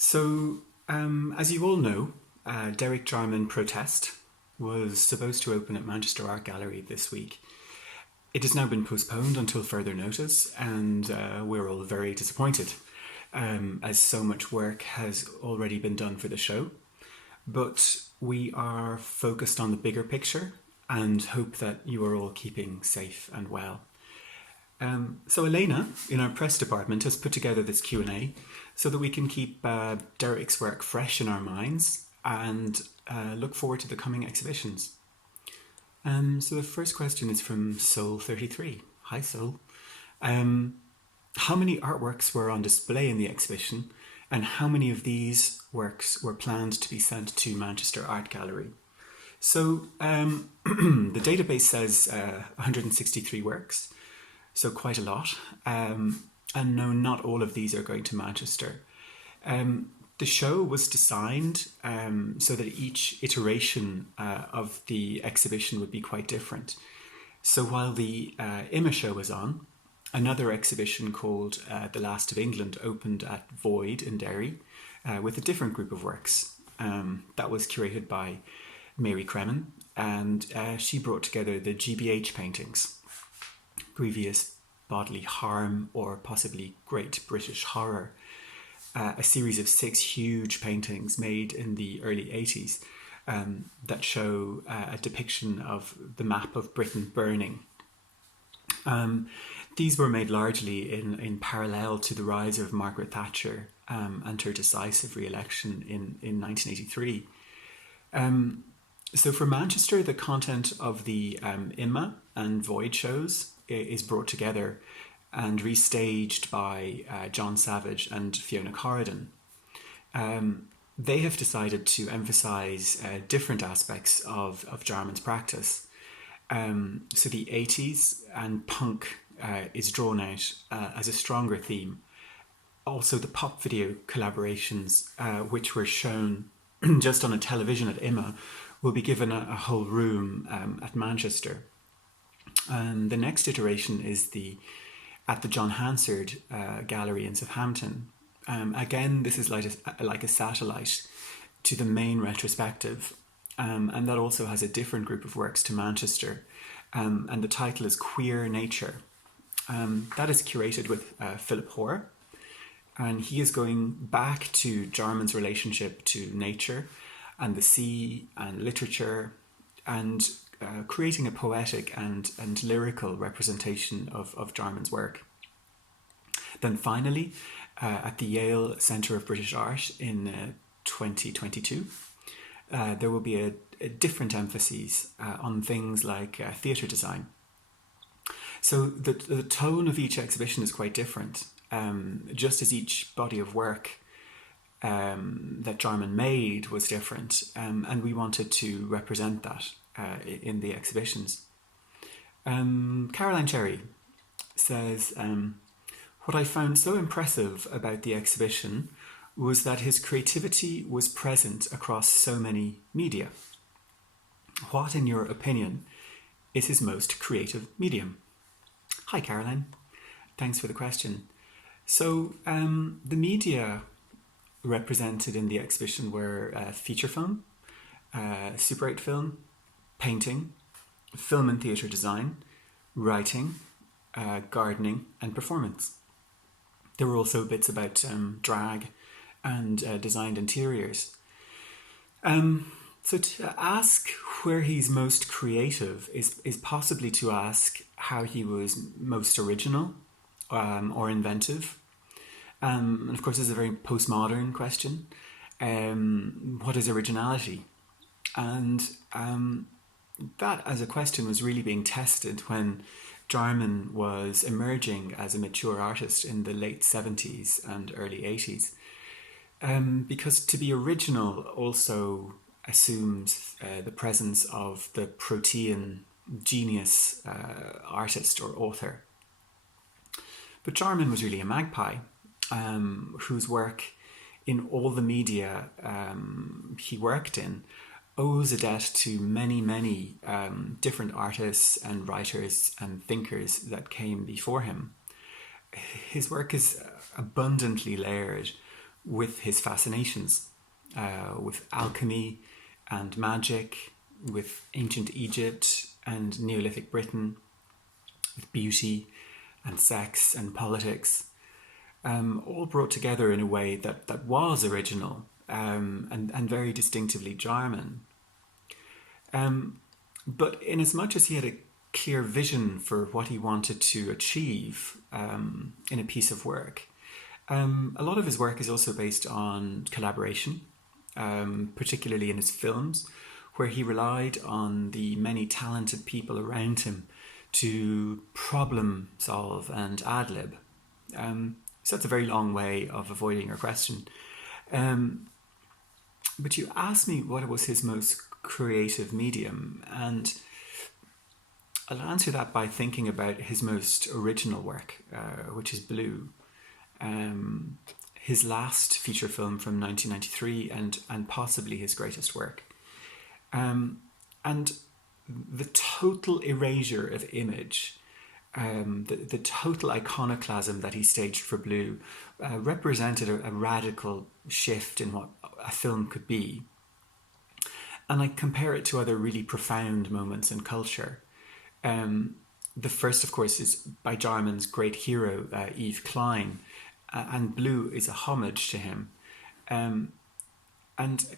As you all know, Derek Jarman Protest was supposed to open at Manchester Art Gallery this week. It has now been postponed until further notice, and we're all very disappointed, as so much work has already been done for the show. But we are focused on the bigger picture and hope that you are all keeping safe and well. So Elena, in our press department, has put together this Q&A so that we can keep Derek's work fresh in our minds and look forward to the coming exhibitions. So the first question is from Soul33. Hi, Soul. How many artworks were on display in the exhibition, and how many of these works were planned to be sent to Manchester Art Gallery? So the database says 163 works, so quite a lot. And no, not all of these are going to Manchester. The show was designed so that each iteration of the exhibition would be quite different. So while the IMMA show was on, another exhibition called The Last of England opened at Void in Derry with a different group of works. That was curated by Mary Kremen, and she brought together the GBH paintings, Grievous Bodily Harm, or possibly Great British Horror, a series of 6 huge paintings made in the early 80s that show a depiction of the map of Britain burning. These were made largely in parallel to the rise of Margaret Thatcher and her decisive re-election in 1983. So for Manchester, the content of the IMMA and Void shows is brought together and restaged by John Savage and Fiona Corridon. They have decided to emphasise different aspects of Jarman's practice. So the 80s and punk is drawn out as a stronger theme. Also the pop video collaborations, which were shown just on a television at IMMA, will be given a whole room at Manchester. And the next iteration is at the John Hansard Gallery in Southampton. Again, this is like a satellite to the main retrospective, and that also has a different group of works to Manchester, and the title is Queer Nature. That is curated with Philip Hoare, and he is going back to Jarman's relationship to nature and the sea and literature, and creating a poetic and lyrical representation of Jarman's work. Then finally, at the Yale Centre of British Art in 2022, there will be a different emphasis on things like theatre design. So the tone of each exhibition is quite different, just as each body of work that Jarman made was different, and we wanted to represent that in the exhibitions. Caroline Cherry says, what I found so impressive about the exhibition was that his creativity was present across so many media. What, in your opinion, is his most creative medium? Hi, Caroline. Thanks for the question. So the media represented in the exhibition were feature film, Super 8 film, painting, film and theatre design, writing, gardening and performance. There were also bits about drag and designed interiors. So to ask where he's most creative is possibly to ask how he was most original or inventive. And of course, this is a very postmodern question. What is originality? And that as a question was really being tested when Jarman was emerging as a mature artist in the late 70s and early 80s. Because to be original also assumes the presence of the protean genius artist or author. But Jarman was really a magpie, whose work in all the media he worked in owes a debt to many, many different artists and writers and thinkers that came before him. His work is abundantly layered with his fascinations, with alchemy and magic, with ancient Egypt and Neolithic Britain, with beauty and sex and politics, all brought together in a way that was original, and very distinctively Jarman. But in as much as he had a clear vision for what he wanted to achieve in a piece of work, a lot of his work is also based on collaboration, particularly in his films, where he relied on the many talented people around him to problem solve and ad-lib. So that's a very long way of avoiding your question. But you asked me what was his most creative medium, and I'll answer that by thinking about his most original work, which is Blue. His last feature film from 1993, and possibly his greatest work. And the total erasure of image, the total iconoclasm that he staged for Blue, represented a radical shift in what a film could be. And I compare it to other really profound moments in culture. The first, of course, is by Jarman's great hero, Yves Klein, and Blue is a homage to him. And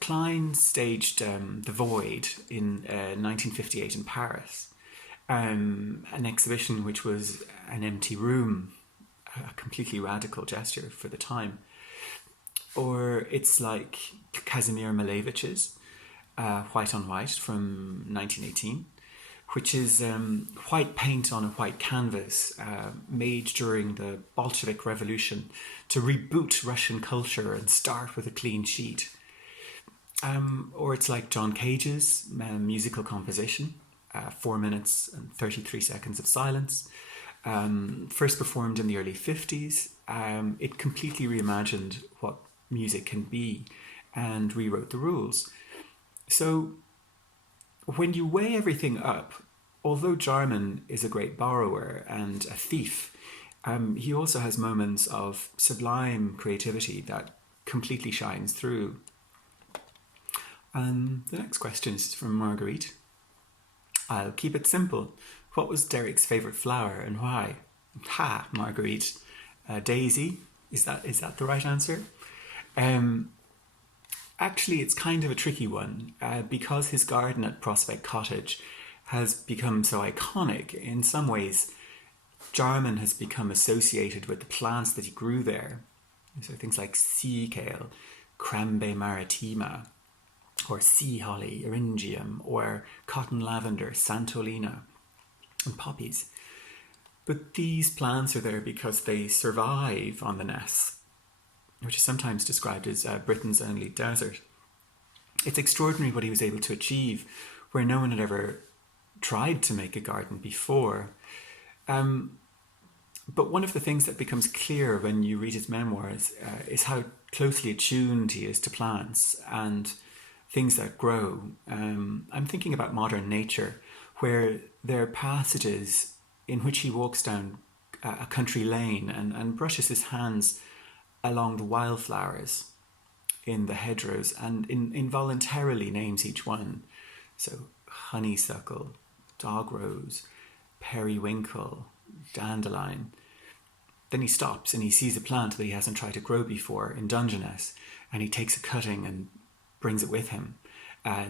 Klein staged The Void in 1958 in Paris, an exhibition which was an empty room, a completely radical gesture for the time. Or it's like Kazimir Malevich's White on White from 1918, which is white paint on a white canvas made during the Bolshevik Revolution to reboot Russian culture and start with a clean sheet. Or it's like John Cage's musical composition, 4 minutes and 33 seconds of silence, first performed in the early 50s. It completely reimagined what music can be and rewrote the rules. So when you weigh everything up, although Jarman is a great borrower and a thief, he also has moments of sublime creativity that completely shines through. The next question is from Marguerite. I'll keep it simple. What was Derek's favourite flower and why? Ha, Marguerite. Daisy. Is that the right answer? Actually, it's kind of a tricky one because his garden at Prospect Cottage has become so iconic. In some ways, Jarman has become associated with the plants that he grew there. So things like sea kale, Crambe maritima, or sea holly, eryngium, or cotton lavender, santolina, and poppies. But these plants are there because they survive on the Ness, which is sometimes described as Britain's only desert. It's extraordinary what he was able to achieve, where no one had ever tried to make a garden before. But one of the things that becomes clear when you read his memoirs is how closely attuned he is to plants and things that grow. I'm thinking about modern nature, where there are passages in which he walks down a country lane and brushes his hands along the wildflowers in the hedgerows and involuntarily names each one. So honeysuckle, dog rose, periwinkle, dandelion. Then he stops and he sees a plant that he hasn't tried to grow before in Dungeness, and he takes a cutting and brings it with him.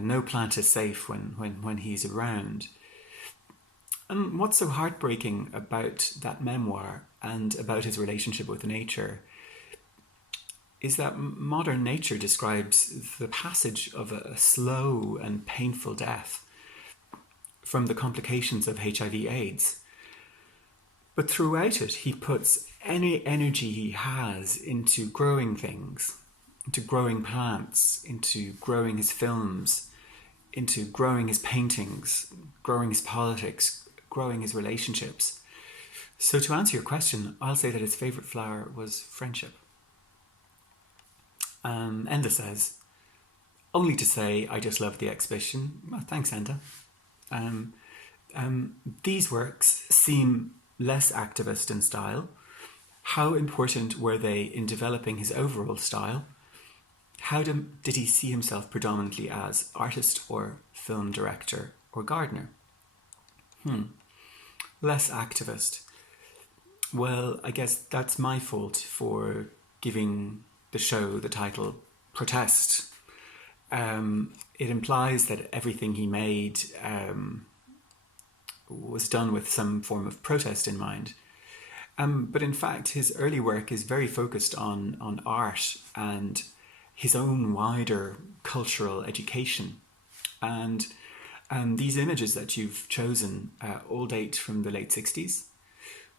No plant is safe when he's around. And what's so heartbreaking about that memoir and about his relationship with nature is that modern nature describes the passage of a slow and painful death from the complications of HIV/AIDS. But throughout it, he puts any energy he has into growing things, into growing plants, into growing his films, into growing his paintings, growing his politics, growing his relationships. So to answer your question, I'll say that his favourite flower was friendship. Enda says, only to say I just love the exhibition. Well, thanks, Enda. These works seem less activist in style, How important were they in developing his overall style? How did he see himself predominantly as artist or film director or gardener? Less activist. Well, I guess that's my fault for giving the show the title Protest. It implies that everything he made was done with some form of protest in mind. But in fact, his early work is very focused on art and his own wider cultural education. And these images that you've chosen all date from the late 60s,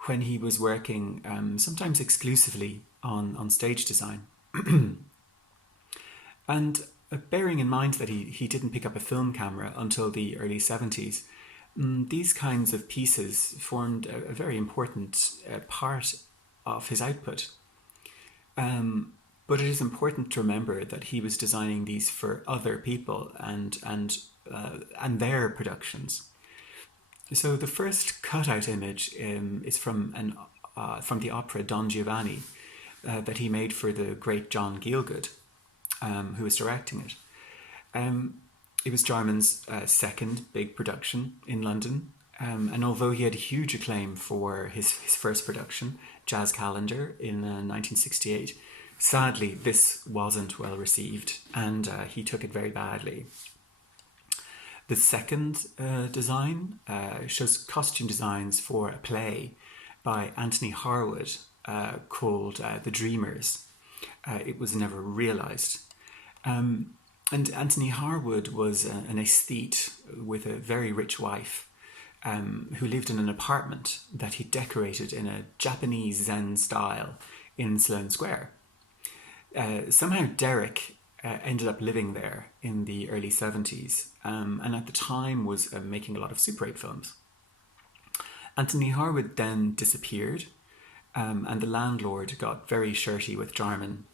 when he was working sometimes exclusively on stage design. And bearing in mind that he didn't pick up a film camera until the early 70s, these kinds of pieces formed a very important part of his output. But it is important to remember that he was designing these for other people and their productions. So the first cutout image is from the opera Don Giovanni that he made for the great John Gielgud, who was directing it. It was Jarman's second big production in London, and although he had huge acclaim for his first production, Jazz Calendar, in 1968, sadly this wasn't well received, and he took it very badly. The second design shows costume designs for a play by Anthony Harwood called The Dreamers. It was never realised. And Anthony Harwood was an aesthete with a very rich wife who lived in an apartment that he decorated in a Japanese Zen style in Sloane Square. Somehow Derek ended up living there in the early 70s and at the time was making a lot of Super 8 films. Anthony Harwood then disappeared and the landlord got very shirty with Jarman,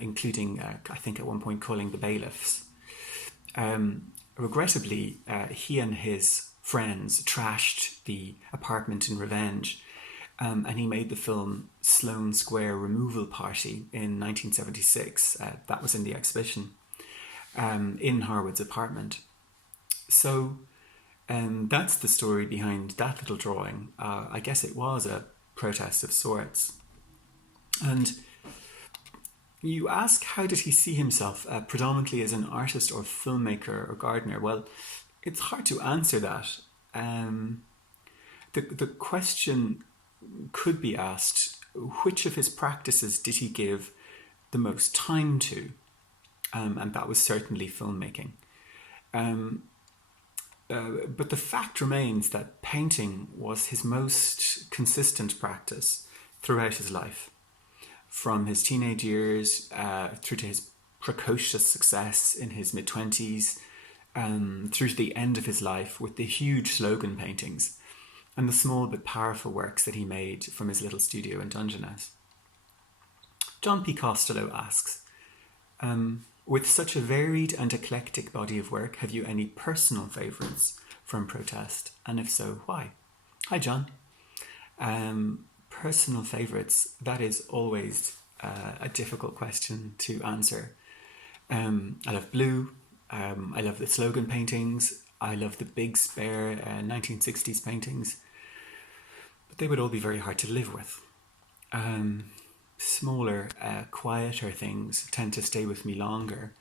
including, I think at one point, calling the bailiffs. Regrettably, he and his friends trashed the apartment in revenge, and he made the film Sloane Square Removal Party in 1976. That was in the exhibition in Harwood's apartment. So that's the story behind that little drawing. I guess it was a protest of sorts. And you ask, how did he see himself predominantly as an artist or filmmaker or gardener? Well, it's hard to answer that. The question could be asked, which of his practices did he give the most time to? And that was certainly filmmaking. But the fact remains that painting was his most consistent practice throughout his life. From his teenage years through to his precocious success in his mid-20s, through to the end of his life with the huge slogan paintings and the small but powerful works that he made from his little studio in Dungeness. John P. Costello asks, with such a varied and eclectic body of work, have you any personal favourites from Protest? And if so, why? Hi, John. Personal favourites, that is always a difficult question to answer. I love Blue, I love the slogan paintings, I love the big spare 1960s paintings, but they would all be very hard to live with. Smaller, quieter things tend to stay with me longer.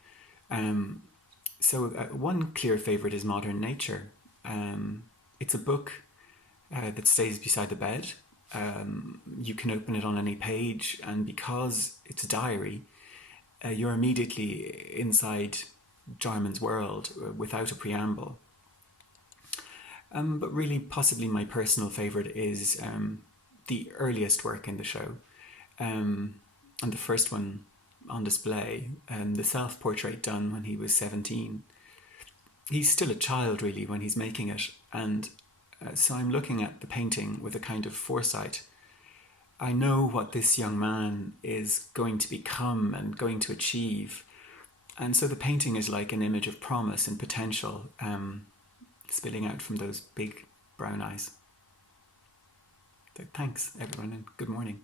So one clear favourite is Modern Nature. It's a book that stays beside the bed. You can open it on any page, and because it's a diary, you're immediately inside Jarman's world without a preamble. But really, possibly my personal favourite is the earliest work in the show, and the first one on display, the self-portrait done when he was 17. He's still a child, really, when he's making it, and so I'm looking at the painting with a kind of foresight. I know what this young man is going to become and going to achieve, and so the painting is like an image of promise and potential, spilling out from those big brown eyes. So thanks, everyone, and good morning.